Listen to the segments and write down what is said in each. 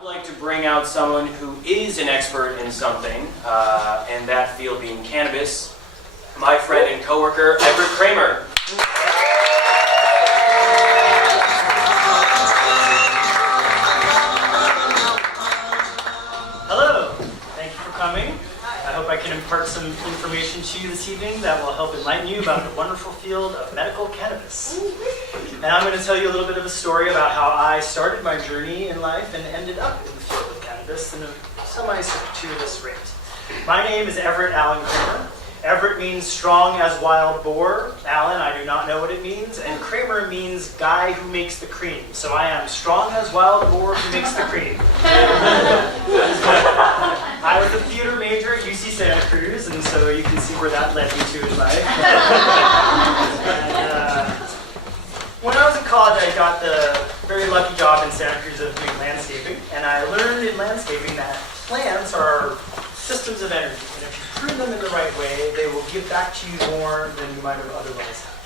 would like to bring out someone who is an expert in something, and that field being cannabis, my friend and coworker, Everett Kramer. Hello, thank you for coming. I hope I can impart some information to you this evening that will help enlighten you about the wonderful field of medical cannabis. And I'm going to tell you a little bit of a story about how I started my journey in life and ended up in the field of cannabis in a semi-circuitous rate. My name is Evrett Alan Kramer. Everett means strong as wild boar. Alan, I do not know what it means. And Kramer means guy who makes the cream. So I am strong as wild boar who makes the cream. I was a theater major at UC Santa Cruz, and so you can see where that led me to in life. When I was in college, I got the very lucky job in Santa Cruz of doing landscaping, and I learned in landscaping that plants are systems of energy, and if you prune them in the right way, they will give back to you more than you might have otherwise had.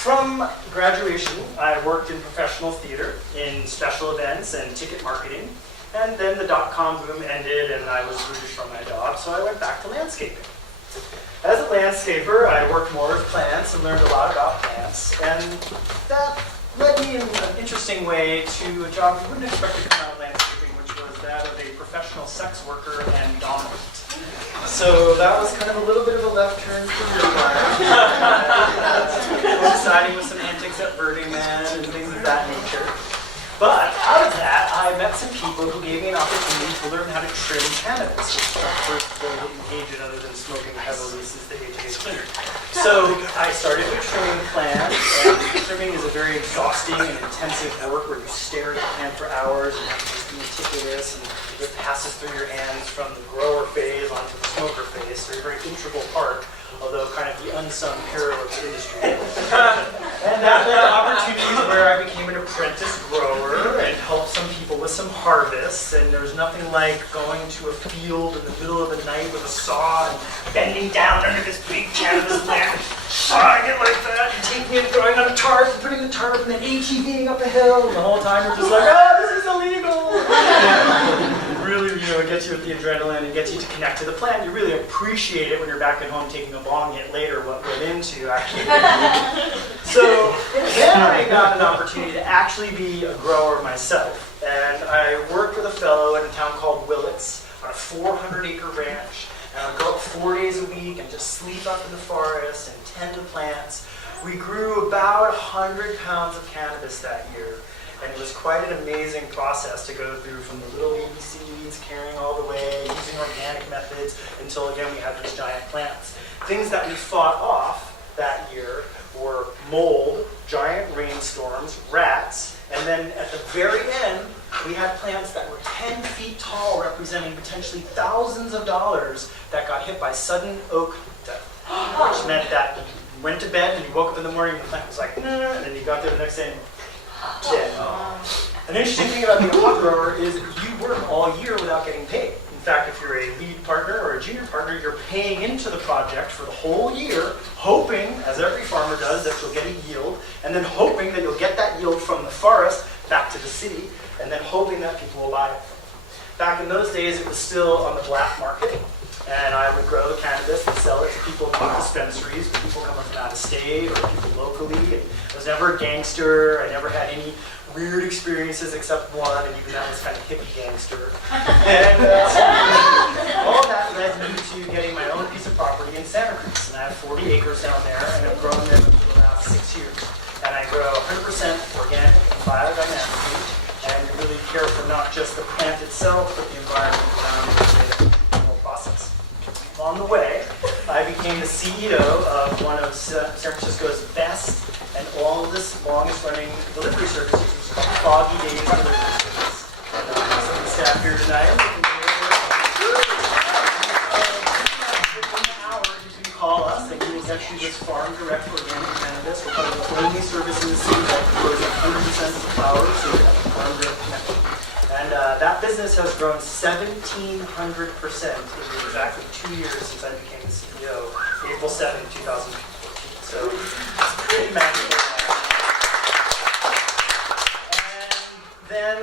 From graduation, I worked in professional theater, in special events and ticket marketing, and then the dot-com boom ended and I was rooted from my job, so I went back to landscaping. As a landscaper, I worked more with plants and learned a lot about plants, and that led me in an interesting way to a job you wouldn't expect to come out of landscaping, which was that of a professional sex worker and dominant. So that was kind of a little bit of a left turn career-wise. Coinciding with some antics at Burning Man and things of that nature. But out of that, I met some people who gave me an opportunity to learn how to trim cannabis, which of course the hidden agent other than smoking heavily since the age of 18. So I started with trimming plants, and trimming is a very exhausting and intensive work where you stare at the plant for hours and have to just be meticulous, and it passes through your hands from the grower phase onto the smoker phase, so it's a very integral part, although kind of the unsung hero of the industry. And that led to opportunities where I became an apprentice grower and helped some people with some harvests, and there's nothing like going to a field in the middle of the night with a saw and bending down under this big cannabis plant, sawing it like that, and taking it, throwing on a tarp, and putting the tarp, and then ATVing up a hill, and the whole time you're just like, oh, this is illegal! Really, it gets you with the adrenaline and gets you to connect to the plant. You really appreciate it when you're back at home taking a bong hit later what went into actually. So then I got an opportunity to actually be a grower myself. And I worked with a fellow in a town called Willits on a 400-acre ranch. And I would go up 4 days a week and just sleep up in the forest and tend to plants. We grew about 100 pounds of cannabis that year. And it was quite an amazing process to go through from the little baby seeds, carrying all the way, using organic methods, until again we had these giant plants. Things that we fought off that year were mold, giant rainstorms, rats, and then at the very end, we had plants that were 10 feet tall, representing potentially thousands of dollars that got hit by sudden oak death, which meant that you went to bed and you woke up in the morning and the plant was like, nah, and then you got there the next day and dead. An interesting thing about being a pot grower is you work all year without getting paid. In fact, if you're a lead partner or a junior partner, you're paying into the project for the whole year, hoping, as every farmer does, that you'll get a yield, and then hoping that you'll get that yield from the forest back to the city, and then hoping that people will buy it. Back in those days, it was still on the black market, and I would grow the cannabis and sell it to people not dispensaries, but people coming from out of state or people locally. And I was never a gangster. I never had any weird experiences except one, and even that was kind of hippie gangster. And all that led me to getting my own piece of property in Santa Cruz. And I have 40 acres down there, and I've grown them for the last 6 years. And I grow 100% organic and biodynamically, and really care for not just the plant itself, but the environment around it, the whole process. Along the way, I became the CEO of one of San Francisco's best and oldest, longest-running delivery services, which is called Foggy, Daze delivery service. Some of the staff here tonight. Within an hour, you can call us, and we will get you this farm-direct organic cannabis. We're part of the only service in the city that grows 100% of the flowers, so we have a farm-direct connection. And that business has grown 1,700% in exactly 2 years since I became the CEO, April 7, 2014. So it's pretty magical. And then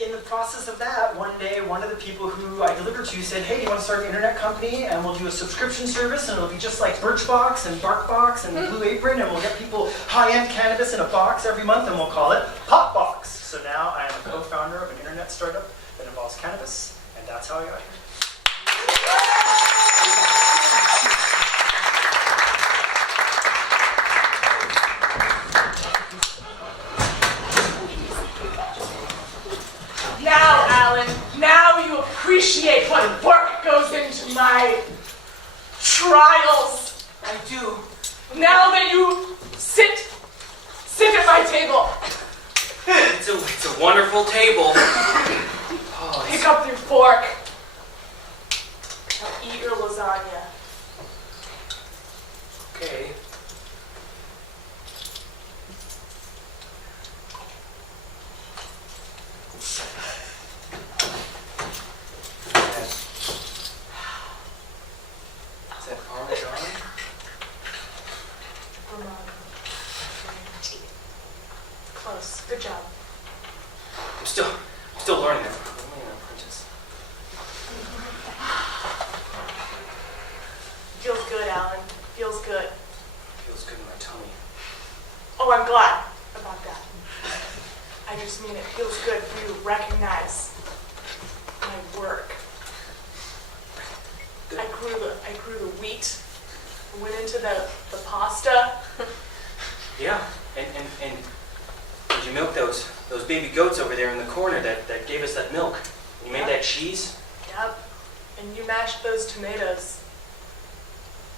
in the process of that, one day, one of the people who I delivered to said, hey, do you want to start an internet company? And we'll do a subscription service, and it'll be just like Birchbox and Barkbox and Blue Apron, and we'll get people high-end cannabis in a box every month, and we'll call it Potbox. So now I am a co-founder of an internet startup that involves cannabis, and that's how I got here. Now, Alan, now you appreciate what work goes into my trials. I do. Now that you sit at my table, It's a wonderful table. Oh, pick up your fork. Now eat your lasagna. okay. Is that Parmesan? Close. Good job. I'm still learning that. I'm only an apprentice. Feels good, Alan. Feels good. Feels good in my tummy. Oh, I'm glad about that. I just mean it feels good for you to recognize my work. I grew the wheat. I went into the pasta. Yeah, and did you milk those baby goats over there in the corner that gave us that milk? You made that cheese? Yep. And you mashed those tomatoes.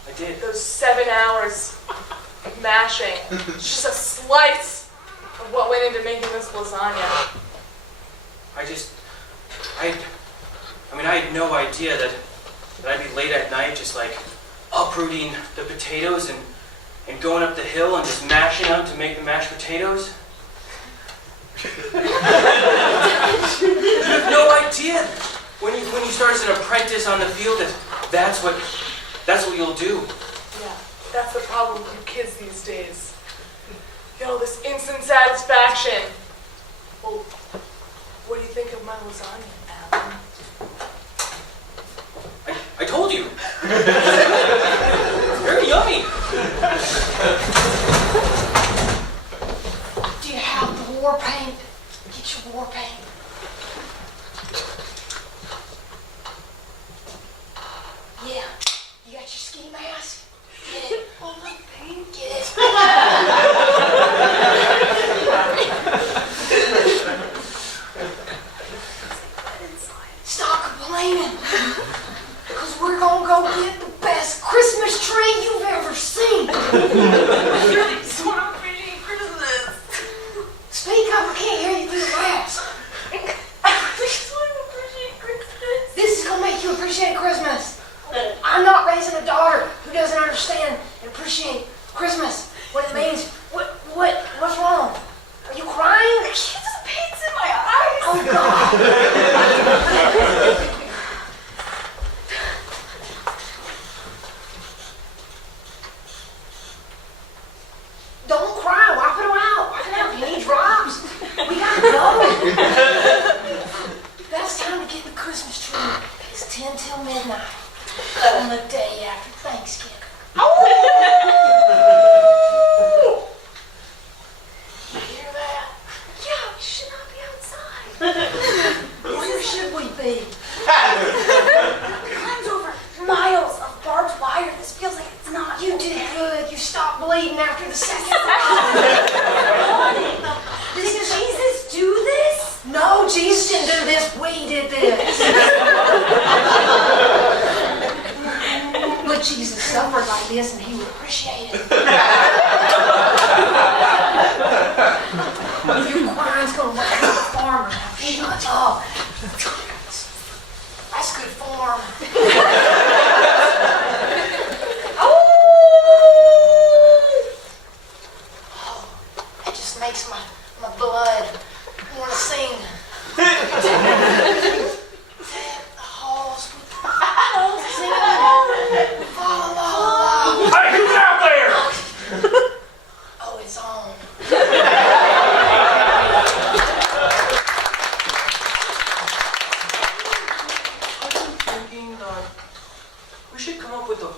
I did. Those 7 hours of mashing. It's just a slice of what went into making this lasagna. I had no idea that I'd be late at night just like uprooting the potatoes and going up the hill and just mashing them to make the mashed potatoes. You have no idea when you start as an apprentice on the field that's what you'll do. Yeah, that's the problem with you kids these days. You know, this instant satisfaction. Well, what do you think of my lasagna, Alan? I told you. Very yummy. Do you have the war paint? Get your war paint. Yeah. You got your ski mask? Get it. Oh, my paint. Get it. Stop complaining. Because we're going to go get the best Christmas tree you've ever seen. I really just want to appreciate Christmas. Speak up, I can't hear you through the glass. I really just want to appreciate Christmas. This is going to make you appreciate Christmas. I'm not raising a daughter who doesn't understand and appreciate Christmas, what it means. What's wrong? Are you crying? There's paints in my eyes. Oh, God. Don't cry. Wipe it out. Wipe it out. You need drops. We gotta go. Best time to get the Christmas tree is 10 till midnight on the day after Thanksgiving. You hear that? Yeah, we should not be outside. Where should we be? Climbs over miles of barbed wire. This feels like it's not. You did good. You stopped bleeding after the second round. Did Jesus do this? No, Jesus didn't do this. We did this. But Jesus suffered like this, and he would appreciate it. Your crying's gonna wake up the farmer. Now shut up. That's good form. Oh, that just makes my blood want to sing. Hey, who's out there? Oh, it's on. should come up with a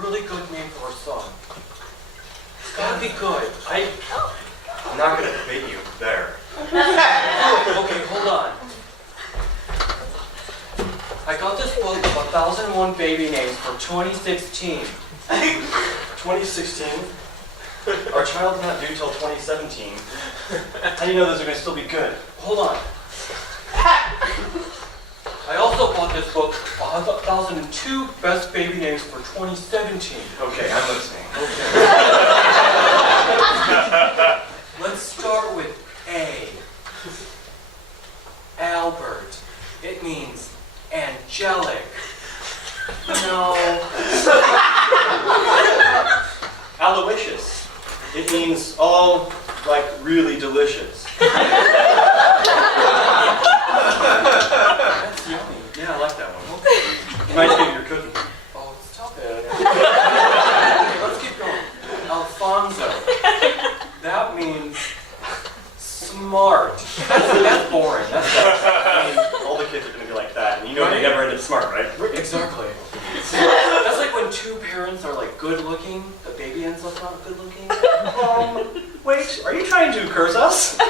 really good name for our son. It's gotta be good. I'm not gonna debate you there. Okay, hold on. I got this book of 1001 baby names for 2016. 2016? Our child's not due till 2017. How do you know those are gonna still be good? Hold on. I also bought this book, 1002 best baby names for 2017. Okay, I'm listening. Okay. Let's start with A. Albert. It means angelic. No. Aloysius. It means all, like, really delicious. That's yummy. Yeah, I like that one. Reminds me of your cooking. Oh, stop it. Let's keep going. Alfonso. That means smart. That's boring. That's I mean, all the kids are gonna be like that, and you know Right. they never ended smart, right? Exactly. That's like when two parents are like good looking, the baby ends up not good looking. Wait, are you trying to curse us? I'm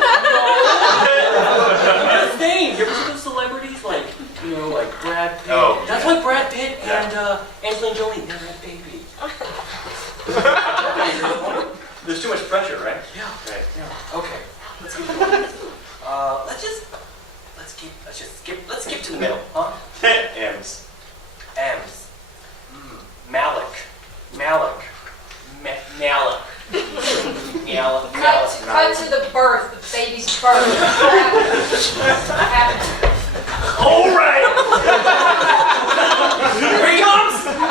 just saying, you ever see those celebrities like, like Brad Pitt? Oh, That's yeah. why Brad Pitt Yeah. and Angelina Jolie never had a baby. There's too much pressure, right? Yeah. Right. Yeah. Okay. Let's keep going. Let's skip to the middle, huh? M's. M's. Malik. Malik. Malik. Malik. Cut to the birth, the baby's birth. What happened? All right.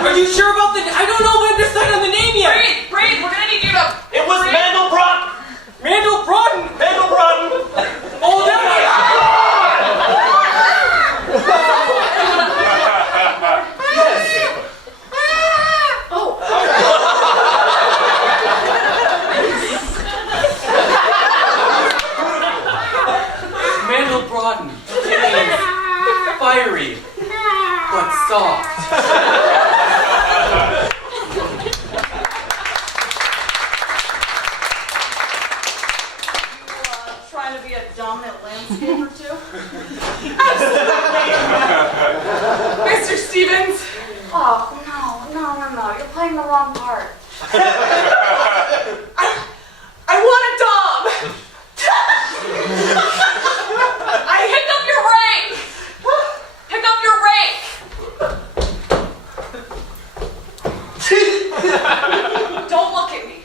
Are you sure about the? I don't know if I've decided on the name yet. Breathe, we're gonna need you to... It was Mandelbrot. Randall Broughton. Mandelbrot. Oh, that Mandel Broughton. It means fiery, but soft. Trying to be a dominant landscaper too? Mr. Stevens! Oh, no. You're playing the wrong part. I want a dom! I picked up your rake! Pick up your rake! Don't look at me.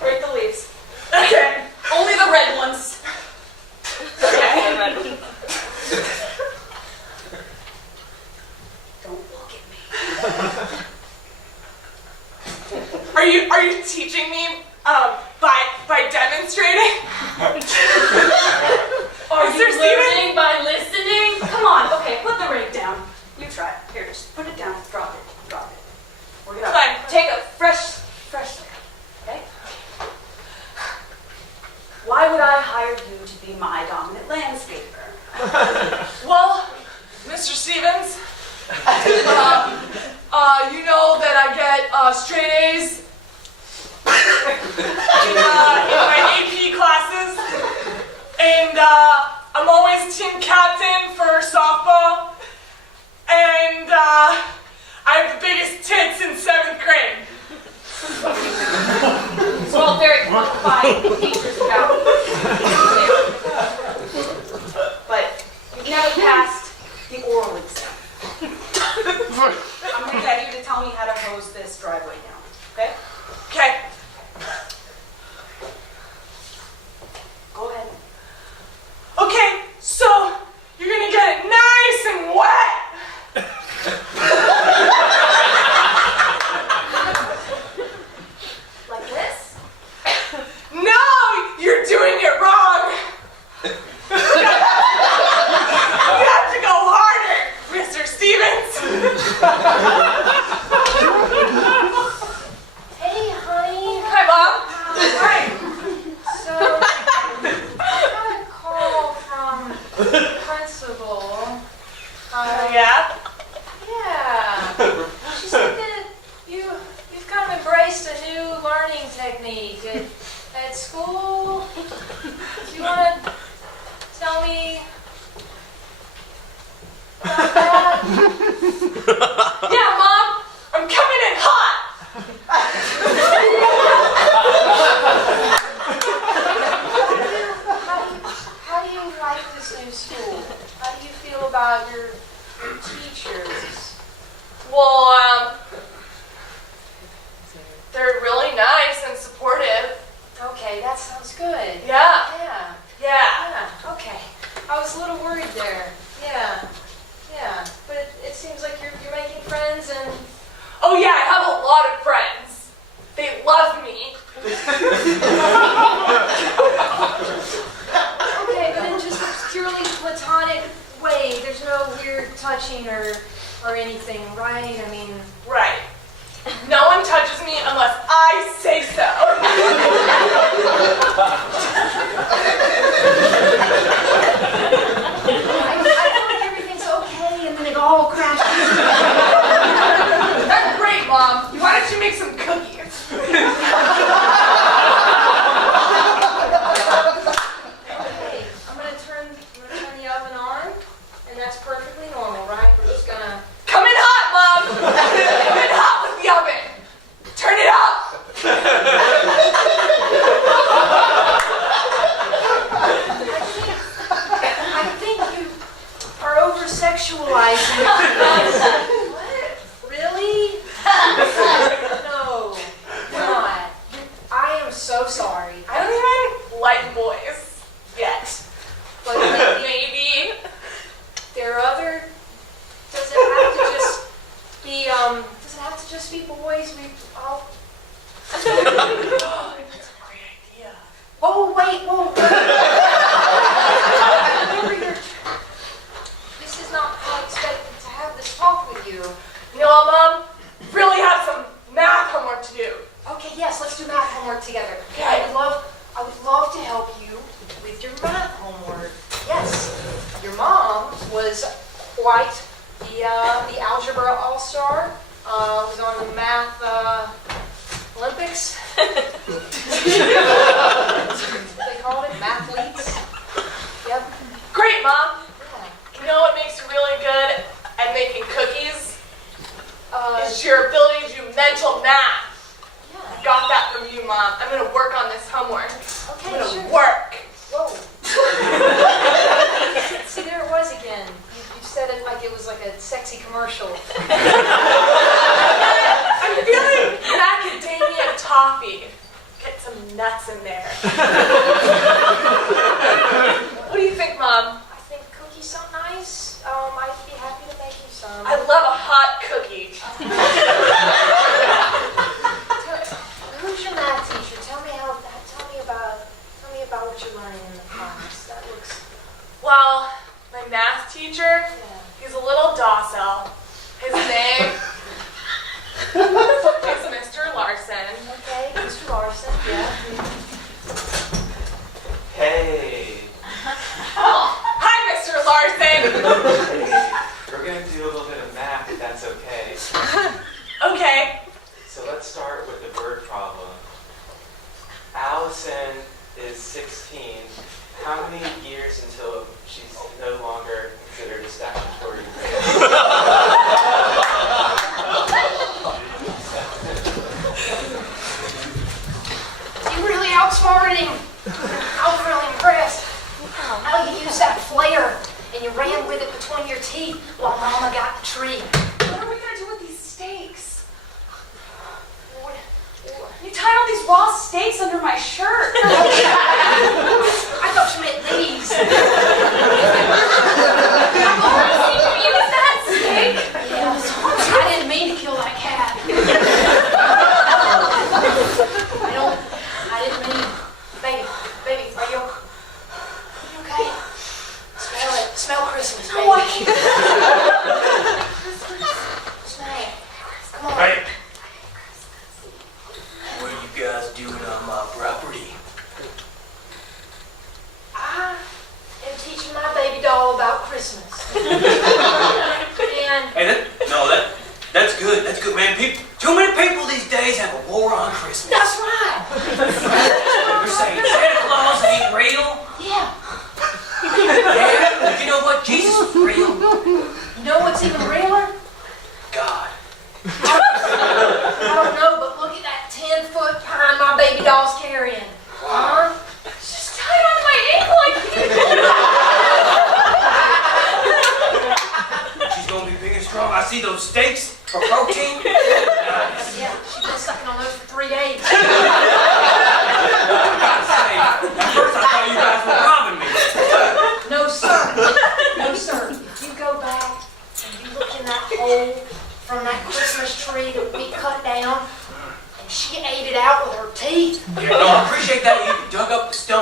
Break the leaves. Okay, only the red ones. Okay. Don't look at me. Are you teaching me by demonstrating? Are Mr. you Stevens? learning by listening? Come on, okay, put the rake down. You try it. Here, just put it down. Drop it. We're gonna Fine. take a fresh look, okay? Why would I hire you to be my dominant landscaper? Well, Mr. Stevens, you know that I get straight A's in my AP classes, and I'm always team captain for softball, and I have the biggest tits in 7th grade. It's all very qualified teachers about. But you've never passed the oral exam. I'm gonna get you to tell me how to hose this driveway down, okay? Okay. Go ahead. Okay, so you're gonna get it nice and wet. Like this? No, you're at school? Do you want to tell me about that? Yeah, Mom, I'm coming in hot. How do you like this new school? How do you feel about your teachers? Well, they're really nice and supportive. Okay, that sounds good. Yeah, Yeah. yeah. Yeah, okay. I was a little worried there. Yeah. Yeah. But it seems like you're making friends and Oh yeah, I have a lot of friends. They love me. okay, but in just a purely platonic way. There's no weird touching or anything, right? I mean, Right. No one touches me unless I say so. I feel like everything's okay and then it all crashes. That's great, Mom. Why don't you make some cookies? Okay, I'm gonna turn the oven on, and that's perfectly normal, right? We're just gonna. Come in hot, Mom. Come in hot with the oven. Turn it up. I think you are over-sexualizing it. What? Really? No, you're not. I am so sorry. I don't even like boys yet. But Maybe. there are other. Does it have to just be? Does it have to just be boys? We all. Oh, that's a great idea. Oh wait, whoa. Remember, this is not how I expected to have this talk with you. You know what, Mom? Really have some math homework to do. Okay, yes, let's do math homework together. Okay. I would love to help you with your math homework. Yes, your mom was quite the algebra all-star. Was on the math Olympics. They called it mathletes. Yep. Great, Mom. Yeah. You know what makes you really good at making cookies? Is Yeah. your ability to do mental math. I Yeah. got that from you, Mom. I'm gonna work on this homework. Okay, I'm gonna sure. work. Whoa. See, there it was again. You said it like it was like a sexy commercial. I'm feeling macadamia toffee. Get some nuts in there. What do you think, Mom? I think cookies sound nice. I'd be happy to make you some. I love a hot cookie. Who's your math teacher? Tell me about what you're learning in the class. That looks. Well, my math teacher, Yeah. he's a little docile. His name is Mr. Larson. Okay, Mr. Larson. Yeah. Hey. Hi, Mr. Larson. We're going to do a little bit of math, if that's okay. Okay. So let's start with the bird problem. Allison is 16. How many years until she's no longer considered a statutory rape? You really outsmarted him. I was really impressed. How you used that flare and you ran with it between your teeth while Mama got the tree. What are we gonna do with these steaks? You tied all these raw steaks under my shirt. I thought you meant these. Is that steak? Yes. I didn't mean to kill that cat. I didn't mean. Baby, are you okay? Smell it. Smell Christmas, baby. No, I can't. Smell it. Come on. Hey. What are you guys doing on my property? I am teaching my baby doll about Christmas. And Hey, that's good. That's good, man. Too many people these days have a war on Christmas. that's right. That's what you're saying.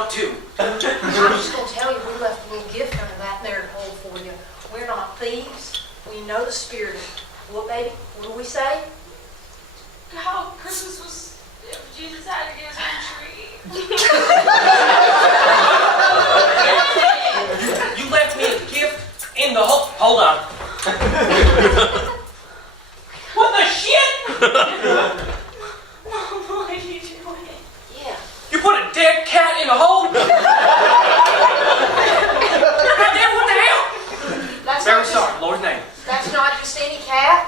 help too. I'm just gonna tell you, we left a little gift under that there hole for you. We're not thieves. We know the spirit. What, baby? What do we say? How Christmas was, Jesus had to get his own tree. You left me a gift in the hole. Hold on. What the shit? Mom, what are you doing? Yeah. You put a dead cat in a hole? Goddamn, what the hell? That's Very not just, sorry, Lord's name. that's not just any cat.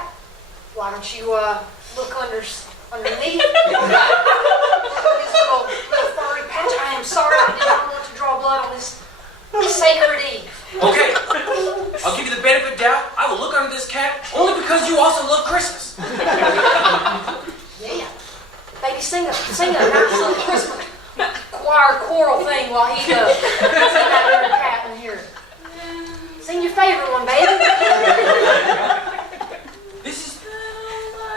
Why don't you look underneath? This little furry patch. I am sorry, I did not want to draw blood on this sacred eve. Okay, I'll give you the benefit of doubt. I will look under this cat only because you also love Christmas. Yeah. Baby, sing a nice little Christmas choir choral thing while he sing that little cat in here. Sing your favorite one, baby. This is...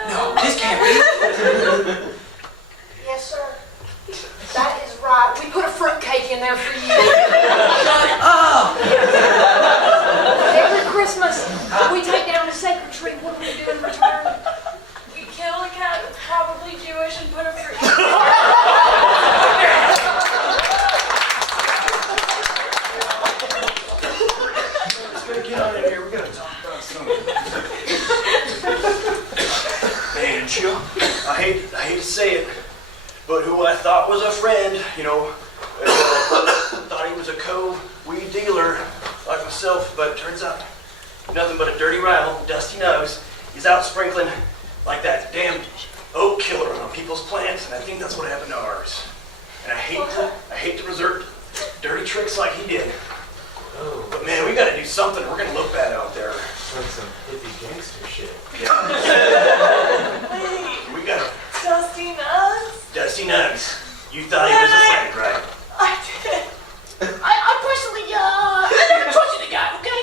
No, this can't be. Yes, sir. That is right. We put a fruitcake in there for you. Shut up! Every Christmas, when we take down the sacred tree, what do we do in return? We kill a cat that's probably Jewish and put a fruit. Let's get on in here. We gotta talk about something. Man, Chill, I hate to say it, but who I thought was a friend, thought he was a co-weed dealer like myself, but it turns out nothing but a dirty rival, dusty nose. He's out sprinkling like that damn oak killer on people's plants, and I think that's what happened to ours. And I hate to resort dirty tricks like he did. Oh, But man, we gotta do something. We're gonna look bad out there. like some hippie gangster shit. Wait, We gotta Dusty Nuts? dusty nugs. You thought he was a friend, right? I did. I personally, never trusted the guy, okay?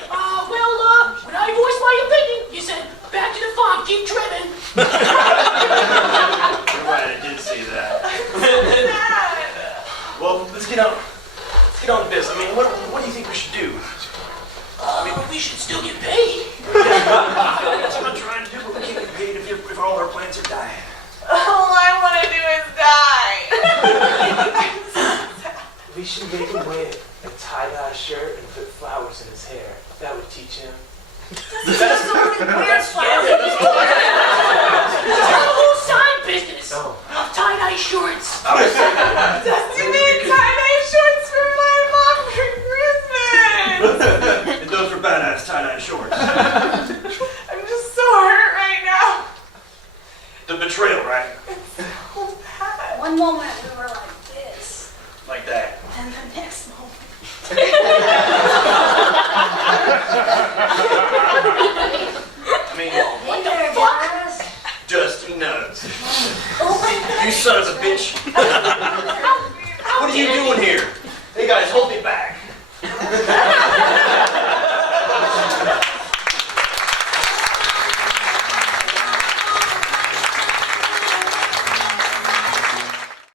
When I voiced my opinion, you said, back to the farm, keep trimming. You're right, I did see that. Well, let's get on to business. I mean, what do you think we should do? We should still get paid. That's what I'm trying to do, but we can't get paid if all our plants are dying. All I want to do is die. We should make him wear a tie-dye shirt and put flowers in his hair. That would teach him. That's the word weird flower.